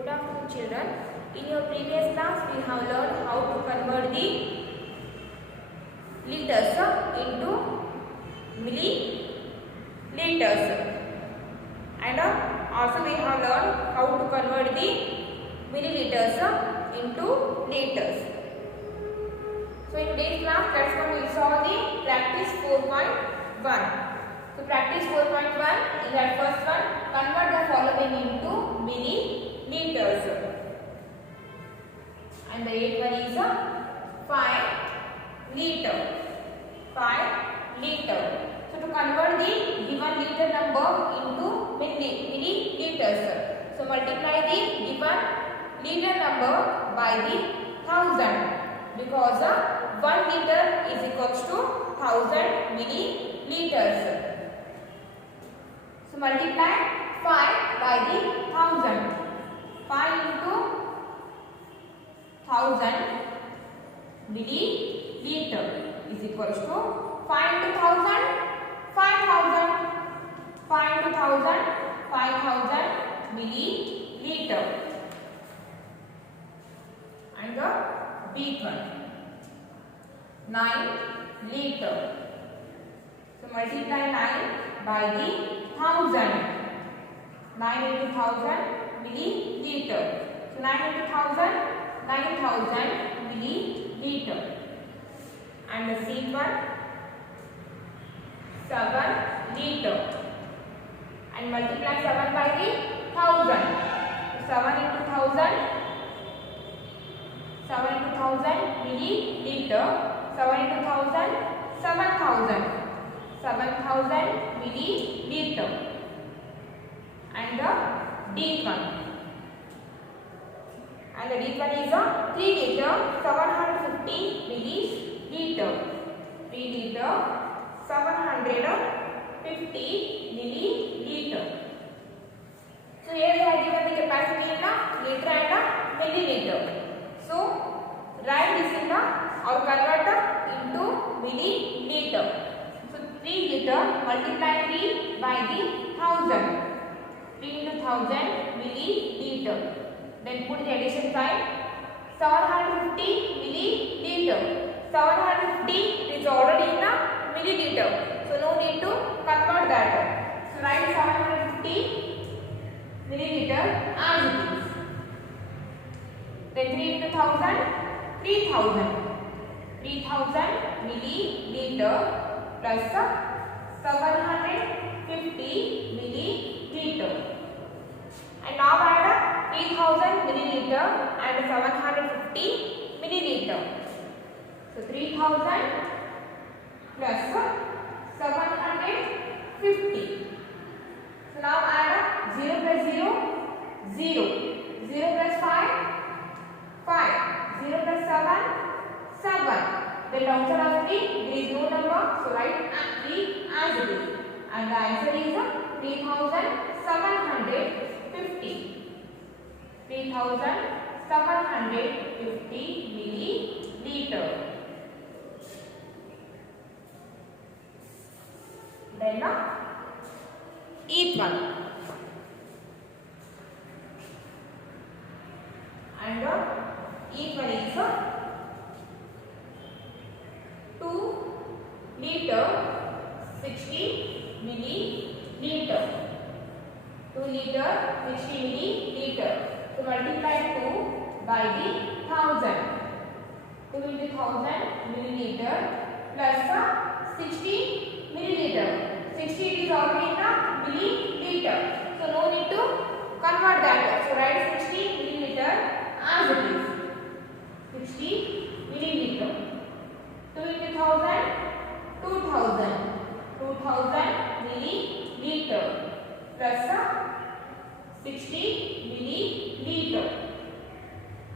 Good afternoon, children. In your previous class, we have learned how to convert the liters into milliliters, and also we have learned how to convert the milliliters into liters. So in today's class, that's what we saw the practice 4.1. So practice 4.1 is that first one, convert the following into milliliters. And the 8th one is 5 liter. 5 liter. So to convert the given liter number into milliliters, so multiply the given liter number by the 1000, because 1 liter is equals to 1000 milliliters. So multiply 5 by the 1000. 5 into 1000 milliliter is equals to 5 into 1000, 5000. 5 into 1000, 5000 milliliter. And the big one, 9 liter. So multiply 9 by the 1000. 9 into 1000 milliliter. So 9 into 1000, 9000 milliliter. And the sixth one, 7 liter. And multiply 7 by the 1000. 7 into 1000, 7 into 1000 milliliter. 7 into 1000, 7000. 7000 milliliter. And the deep one. And the deep one is a 3 liter, 750 milliliter. 3 liter, 750 milliliter. So here we have given the capacity in the liter and the milliliter. So write this in the or convert into milliliter. So 3 liter, multiply 3 by the 1000. 3 into 1000 milliliter. Then put the addition sign. 750 milliliter. 750 is already in a milliliter, so no need to convert that. So write 750 milliliter as it is. Then 3 into 1000, 3000. 3000 milliliter plus 750 milliliter. And now add 3000 milliliter and 750 milliliter. So 3000 plus 750. So now add 0 plus 0, 0. 0 plus 5, 5. 0 plus 7, 7. Then outside of 3, there is no number, so write 3 as it is. And the answer is 3750. 3750 milliliter. Then each one. And each one is 2 liter 60 milliliter. 2 liter 60 milliliter. So multiply 2 by the 1000. 2 into 1000 milliliter plus 60 milliliter. 60 is already in a milliliter, so no need to convert that. So write 60 milliliter as it is. 60 milliliter. 2 into 1000, 2000. 2000 milliliter plus 60 milliliter.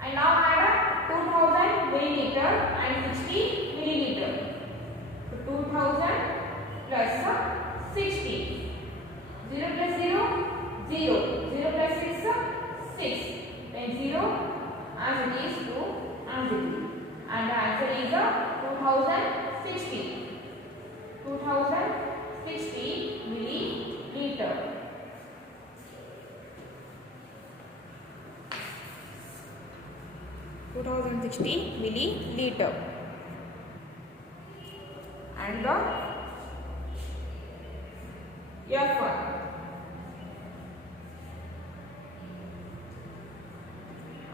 And now add 2000 milliliter and 60 milliliter. So 2000 plus 60. 0 plus 0, 0. 0 plus 6, 6. Then 0 as it is, 2 as it is. And the answer is 2060. 2060 milliliter. 2060 milliliter. And the F1.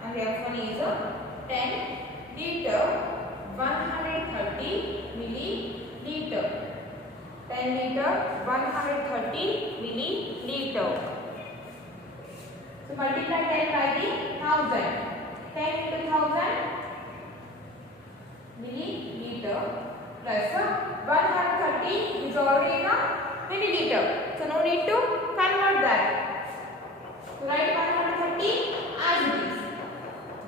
And F1 is a 10 liter 130 milliliter. 10 liter 130 milliliter. So multiply 10 by the 1000. 10 into 1000 milliliter plus 130 is already in a milliliter. So no need to convert that. So write 130 as it is.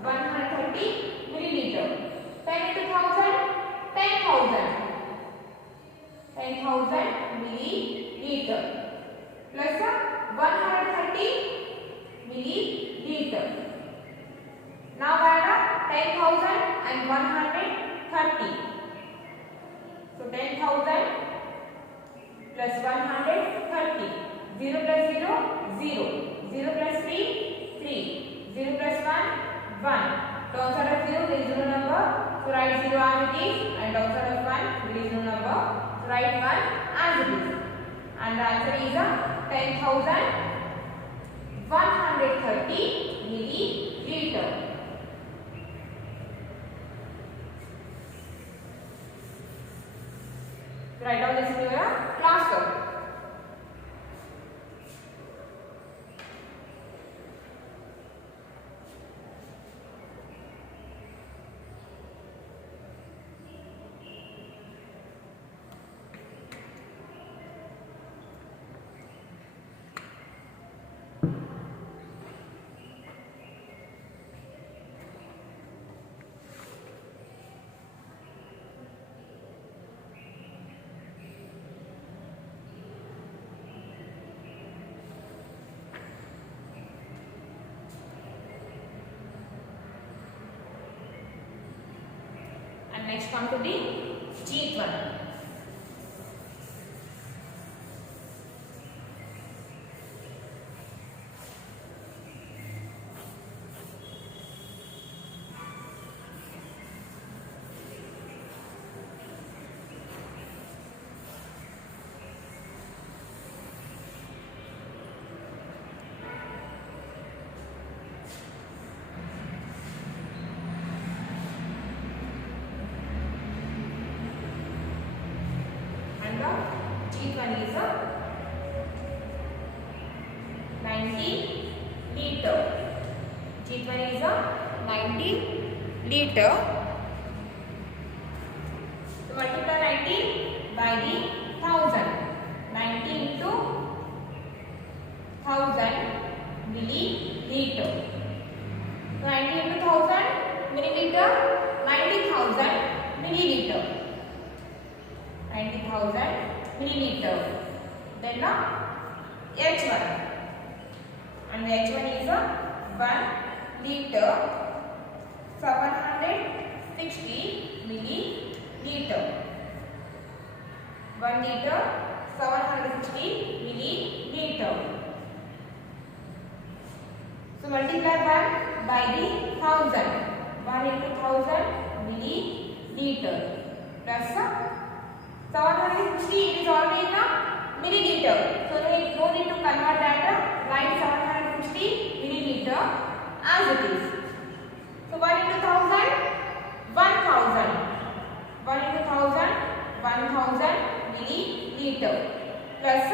130 milliliter. 10 into 1000, 10,000. 10,000 milliliter plus 130 milliliter. Now add up 10,000 and 130. So 10,000 plus 130. 0 plus 0, 0. 0 plus 3, 3. 0 plus 1, 1. Downside of 0, there is no number. So write 0 as it is. And downside of 1, there is no number. So write 1 as it is. And the answer is 10,130 milliliter. Write down this in your class code. Next come to the G1. G1 is a 90 liter. G1 is a 90 liter. So multiply 90 by the 1000. 90 into 1000 milliliter. So 90 into 1000 milliliter, 90,000 milliliter. 90,000 milliliter. Then H1, and the H1 is a 1 liter 760 milliliter. 1 liter 760 milliliter. So multiply 1 by the 1000. 1 into 1000 milliliter plus 760 is already in a milliliter. So no need to convert that. Write 760 milliliter as it is. So 1 into 1000, 1000. 1 into 1000, 1000 milliliter plus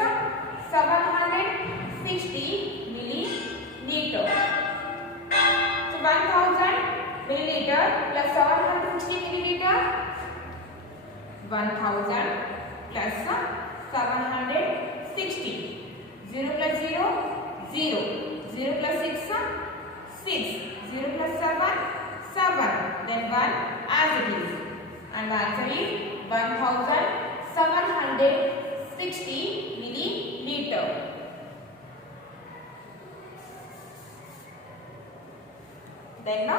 760 milliliter. So 1000 milliliter plus 760 milliliter. 1000 plus 760. 0 plus 0, 0. 0 plus 6, 6. 0 plus 7, 7. Then 1 as it is. And the answer is 1760 milliliter. Then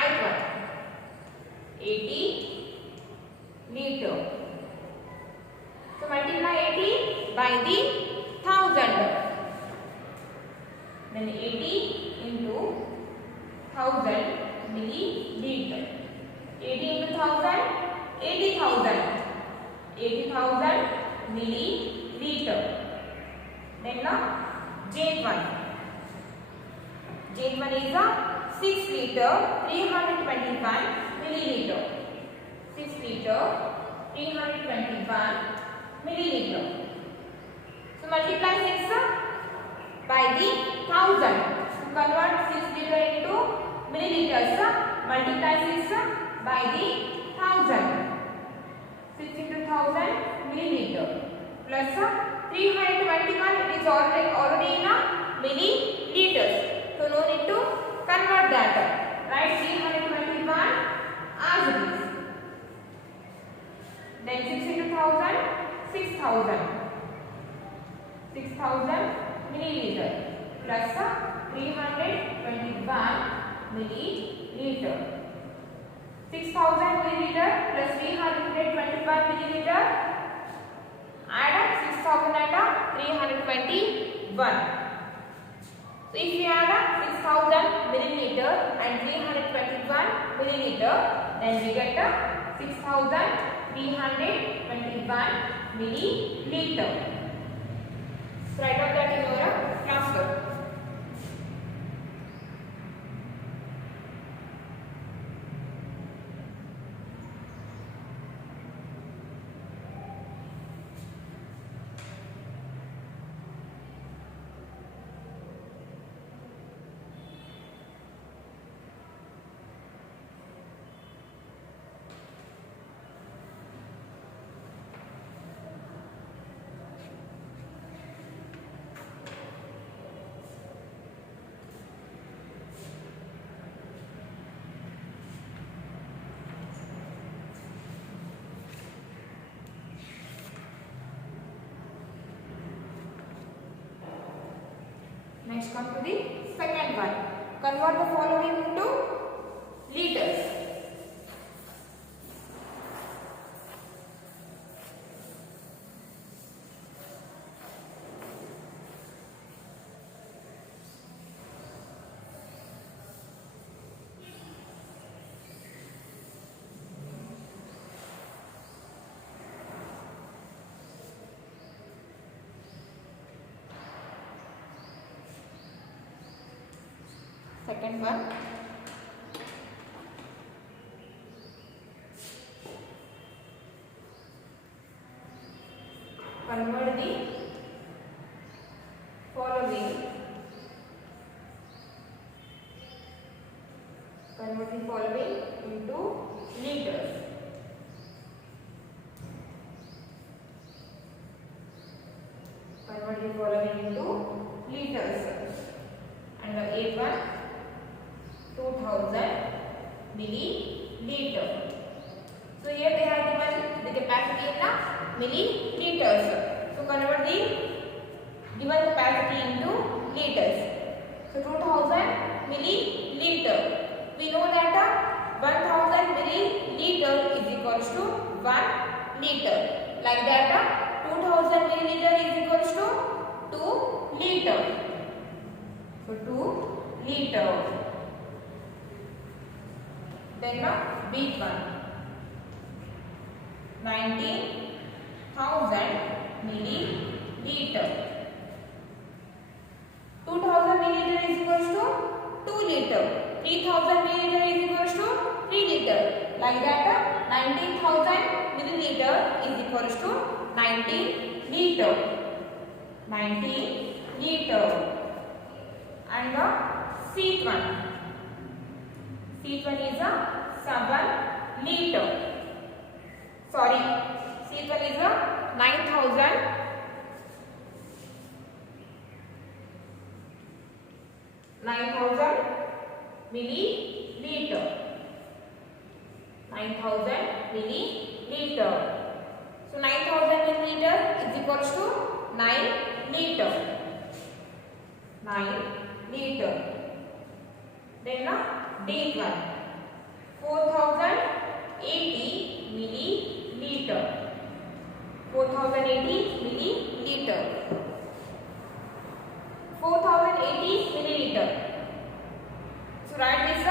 I1 80 liter. So multiply 80 by the 1000. Then 80 into 1000 milliliter. 80 into 1000, 80,000. 80,000 milliliter. Then now J1. J1 is a 6 liter 321 milliliter. 6 liter 321 milliliter. So multiply 6 by the 1000. To convert 6 liter into milliliters, multiply 6 by the 1000. 6 into 1000 milliliter plus 321, it is already in a milliliters. So no need to convert that. Write 321 as it is. Then 6 into 1000, 6000. 6000 milliliter plus 321 milliliter. 6000 milliliter plus 321 milliliter. Add up 6000 and 321. So if we add up 6000 milliliter and 321 milliliter, then we get 6321 milliliter. So write out that in your class work. Next come to the second one. Convert the following into liters. Second one. Convert the following. Convert the following into liters. Convert the following into liters. And the eighth one. 2000 milliliter. So here they have given the capacity in milliliters. So convert the given capacity into liters. So 2000 milliliter. We know that 1000 milliliter is equals to 1 liter. Like that 2000 milliliter is equals to 2 liter. So 2 liter. Then the big one. 19,000 milliliter. 2000 milliliter is equals to 2 liter. 3000 milliliter is equals to 3 liter. Like that 19,000 milliliter is equals to 19 liter. 19 liter. And the sixth one. Sixth one is a 7 liter. Sorry, sixth one is a 9,000 milliliter. 9,000 milliliter. So 9,000 milliliter is equals to 9 liter. 9 liter. Then the date one. 4080 milliliter. 4080 milliliter. 4080 milliliter. So write this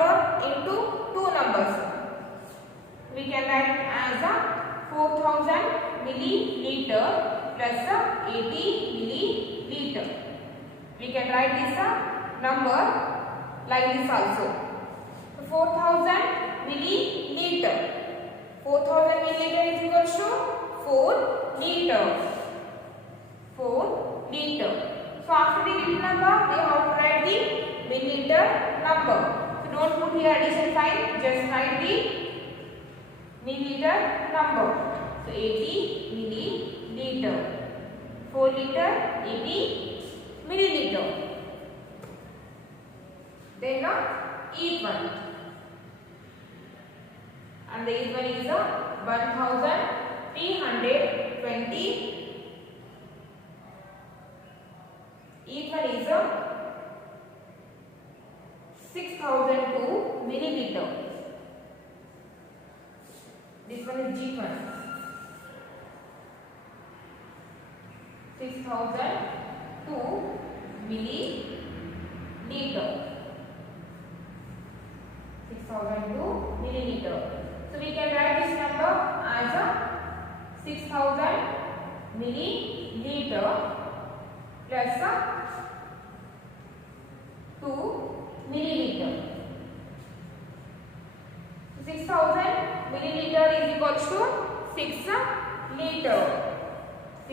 number into two numbers. We can write as a 4000 milliliter plus 80 milliliter. We can write this number like this also. 4000 milliliter. 4000 milliliter is equals to 4 liter. 4 liter. So after the liter number, we have to write the milliliter number. So don't put here addition sign, just write the milliliter number. So 80 milliliter. 4 liter, 80 milliliter. Then each one. And the each one is 1320. Each one is 6002 milliliter. This one is G1. 6002 milliliter. 6002 milliliter. So we can write this number as 6000 milliliter plus 2 milliliter. 6000 milliliter is equals to 6 liter. 6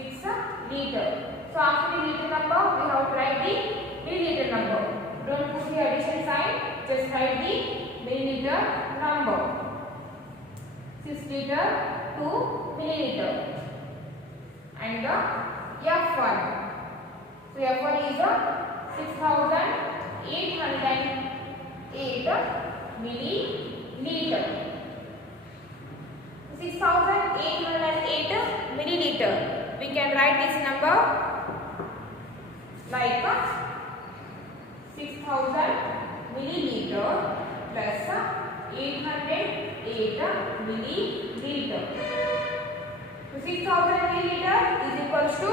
liter. So after the liter number, we have to write the milliliter number. Don't put the addition sign, just write the milliliter number. 6 liter, 2 milliliter. And the F1. So F1 is 6808 milliliter. 6808 milliliter. We can write this number like 6000 milliliter plus 808 milliliter. So 6000 milliliter is equals to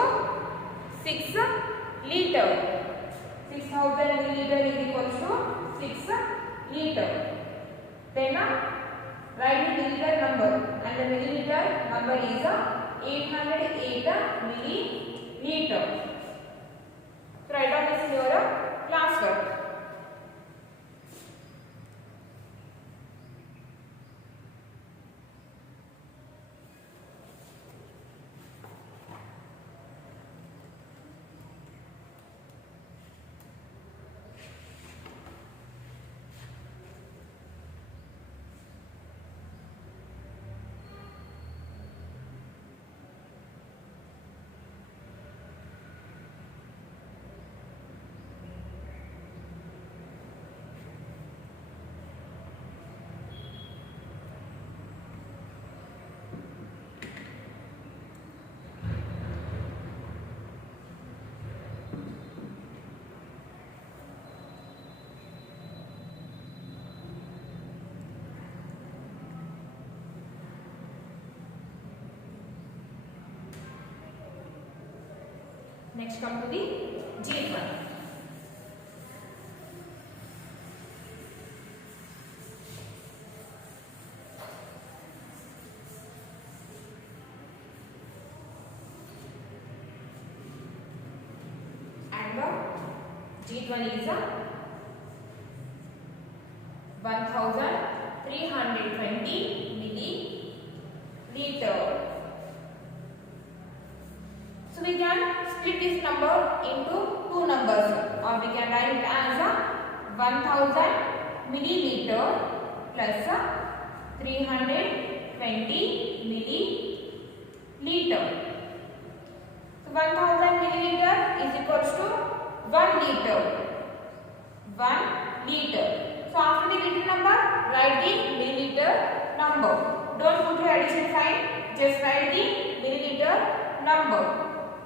6 liter. 6000 milliliter is equals to 6 liter. Then write the milliliter number, and the milliliter number is 808 milliliter. So write down this in your classwork. Next come to the G1. And the G1 is 1320 milliliter. So we can split this number into two numbers, or we can write it as 1000 milliliter plus 320 milliliter. So 1000 milliliter is equals to 1 liter. 1 liter. So after the liter number, write the milliliter number. Don't put your addition sign, just write the milliliter number.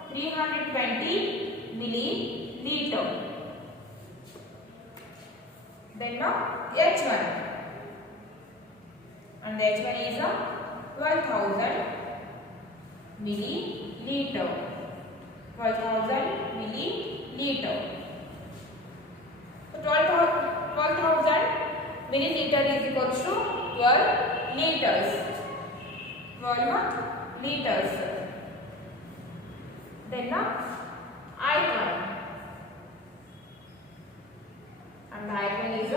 320 milliliter. Then now H1, and the H1 is 12,000 milliliter. 12,000 milliliter. So 12,000 milliliter is equals to 12 liters. 12 liters. Then ith one. And the ith one is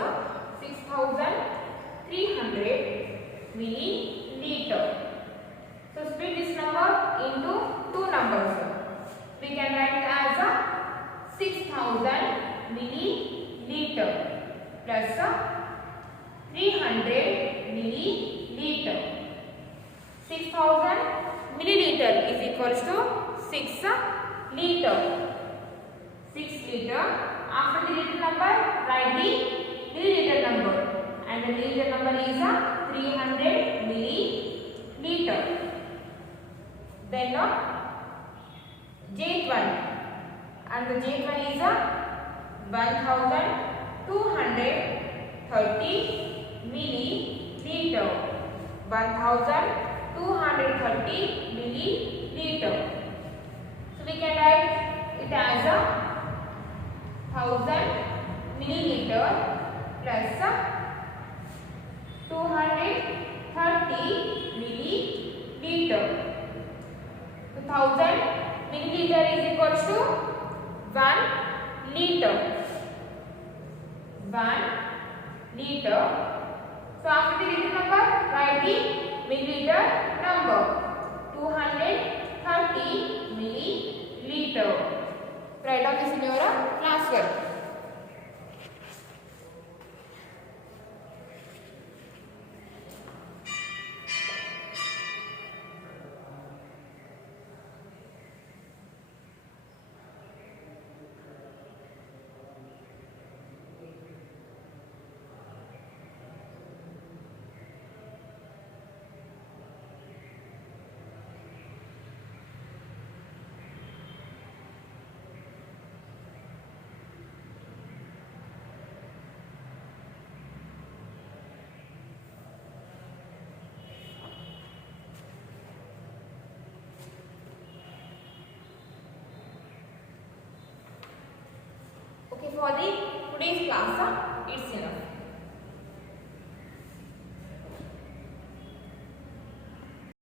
6300 milliliter. So split this number into two numbers. We can write as 6000 milliliter plus 300 milliliter. 6000 milliliter is equals to 6 liter. 6 liter. After the liter number, write the milliliter number. And the milliliter number is 300 milliliter. Then jth one. And the jth one is 1230 milliliter. 1230 milliliter. So we can write it as 1000 milliliter plus 230 milliliter. 1000 milliliter is equals to 1 liter. 1 liter. So after the liter number, write the milliliter number. 230 milliliter. Write down this in your class work. Okay, for the today's class,